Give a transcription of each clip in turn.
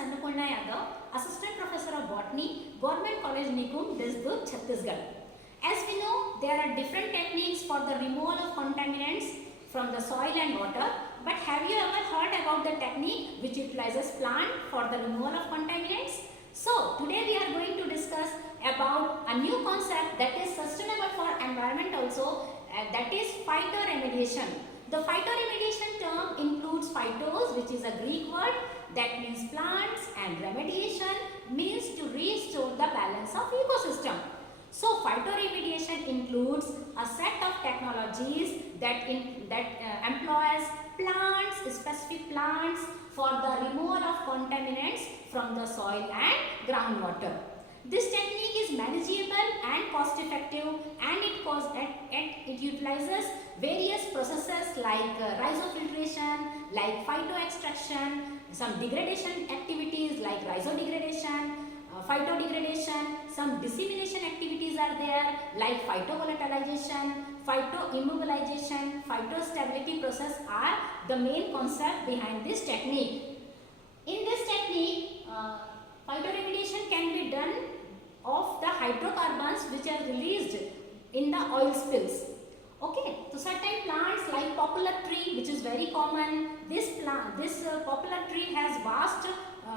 Sannaporna Yadav, Assistant Professor of Botany, Government College Nigum, Desdur, Chhattisgarh. As we know, there are different techniques for the removal of contaminants from the soil and water. But have you ever heard about the technique which utilizes plant for the removal of contaminants? So, today we are going to discuss about a new concept that is sustainable for environment also, that is phytoremediation. The phytoremediation term includes phytos, which is a Greek word that means plants, and remediation means to restore the balance of ecosystem. So, phytoremediation includes a set of technologies that employs plants, specific plants for the removal of contaminants from the soil and groundwater. This technique is manageable and cost effective, and it utilizes various processes like rhizofiltration, like phytoextraction, some degradation activities like rhizodegradation, phytodegradation, some dissemination activities are there like phytovolatilization, phytoimmobilization, phytostability process are the main concept behind this technique. In this technique, phytoremediation can be done of the hydrocarbons which are released in the oil spills. Okay, so certain plants like poplar tree, which is very common, this poplar tree has vast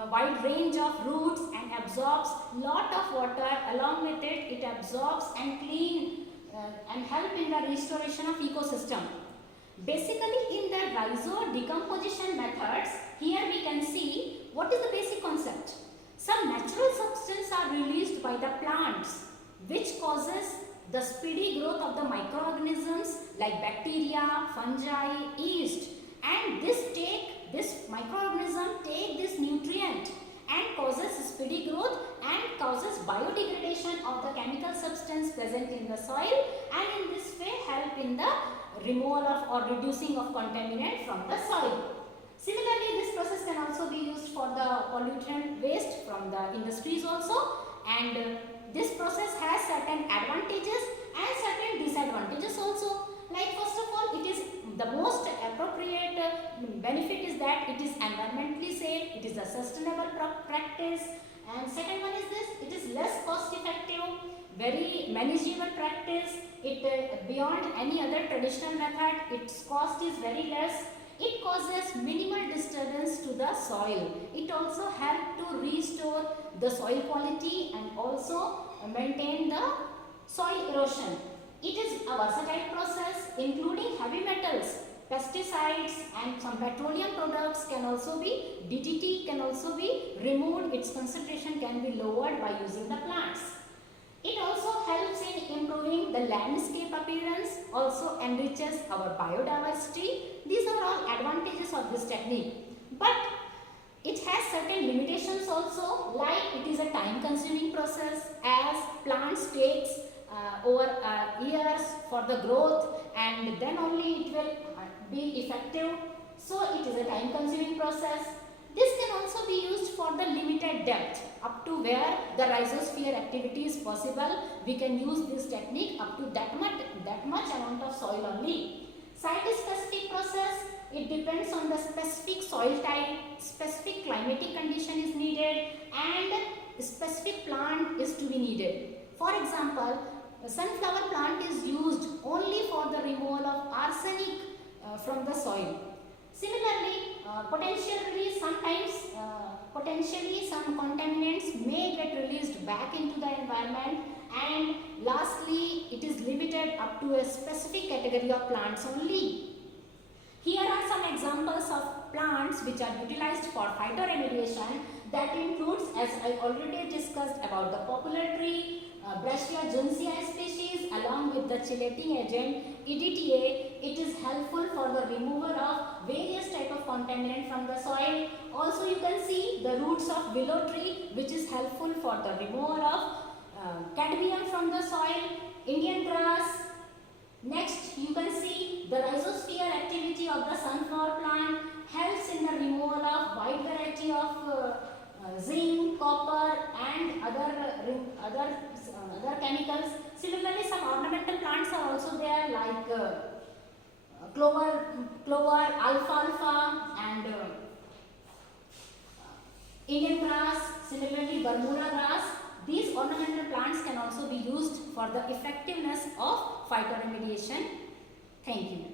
wide range of roots and absorbs lot of water. Along with it, it absorbs and clean and help in the restoration of ecosystem. Basically, in the rhizodecomposition methods, here we can see what is the basic concept. Some natural substances are released by the plants which causes the speedy growth of the microorganisms like bacteria, fungi, yeast, and this microorganism take this nutrient and causes speedy growth and causes biodegradation of the chemical substance present in the soil, and in this way help in the removal of or reducing of contaminant from the soil. Similarly, this process can also be used for the pollutant waste from the industries also, and this process has certain advantages and certain disadvantages also. Like first of all, it is the most appropriate benefit is that it is environmentally safe, it is a sustainable practice, and second one is this, it is less cost effective, very manageable practice, it beyond any other traditional method, its cost is very less. It causes minimal disturbance to the soil. It also helps to restore the soil quality and also maintain the soil erosion. It is a versatile process including heavy metals, pesticides, and some petroleum products can also be, DDT can also be removed. Its concentration can be lowered by using the plants. It also helps in improving the landscape appearance, also enriches our biodiversity. These are all advantages of this technique. But it has certain limitations also, like it is a time consuming process as plants takes over years for the growth, and then only it will be effective. So it is a time consuming process. This can also be used for the limited depth up to where the rhizosphere activity is possible. We can use this technique up to that much amount of soil only. Site specific process, it depends on the specific soil type, specific climatic condition is needed, and specific plant is to be needed. For example, a sunflower plant is used only for the removal of arsenic from the soil. Similarly, potentially some contaminants may get released back into the environment, and lastly it is limited up to a specific category of plants only. Here are some examples of plants which are utilized for phytoremediation. That includes, as I already discussed, about the poplar tree, Brassia juncea species, along with the chelating agent EDTA. It is helpful for the removal of various type of contaminant from the soil. Also you can see the roots of willow tree, which is helpful for the removal of cadmium from the soil, Indian grass. Next you can see the rhizosphere activity of the sunflower plant helps in the removal of wide variety of zinc, copper, and other chemicals. Similarly, some ornamental plants are also there like clover, alfalfa, and Indian grass, similarly Bermuda grass. These ornamental plants can also be used for the effectiveness of phytoremediation. Thank you.